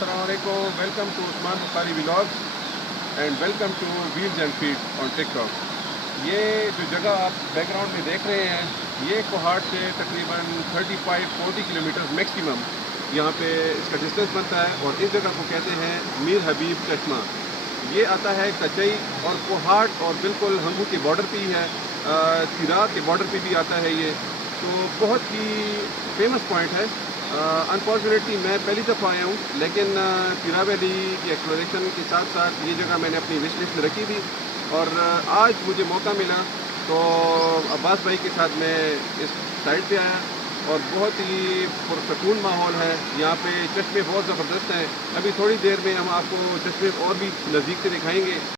अस्सलाम वालेकुम, welcome to Usman Bukhari vlogs and welcome to wheels and feet on TikTok. ये जो जगह आप बैकग्राउंड में देख रहे हैं, ये कोहाट से तकरीबन 35-40 किलोमीटर मैक्सिमम यहाँ पे इसका डिस्टेंस बनता है और इस जगह को कहते हैं मीर हबीब चश्मा। ये आता है कचई और कोहाट और बिल्कुल हंगू के बॉर्डर पे ही है, तिरा के बॉर्डर पे भी आता है ये। तो बहुत ही फेमस पॉइंट है। अनफॉर्चुनेटली मैं पहली दफ़ा आया हूँ, लेकिन तिरा वैली की एक्सप्लोरेशन के साथ साथ ये जगह मैंने अपनी विश लिस्ट में रखी थी और आज मुझे मौका मिला तो अब्बास भाई के साथ मैं इस साइड पे आया और बहुत ही पुरसकून माहौल है। यहाँ पे चश्मे बहुत ज़बरदस्त हैं। अभी थोड़ी देर में हम आपको चश्मे और भी नज़दीक से दिखाएंगे।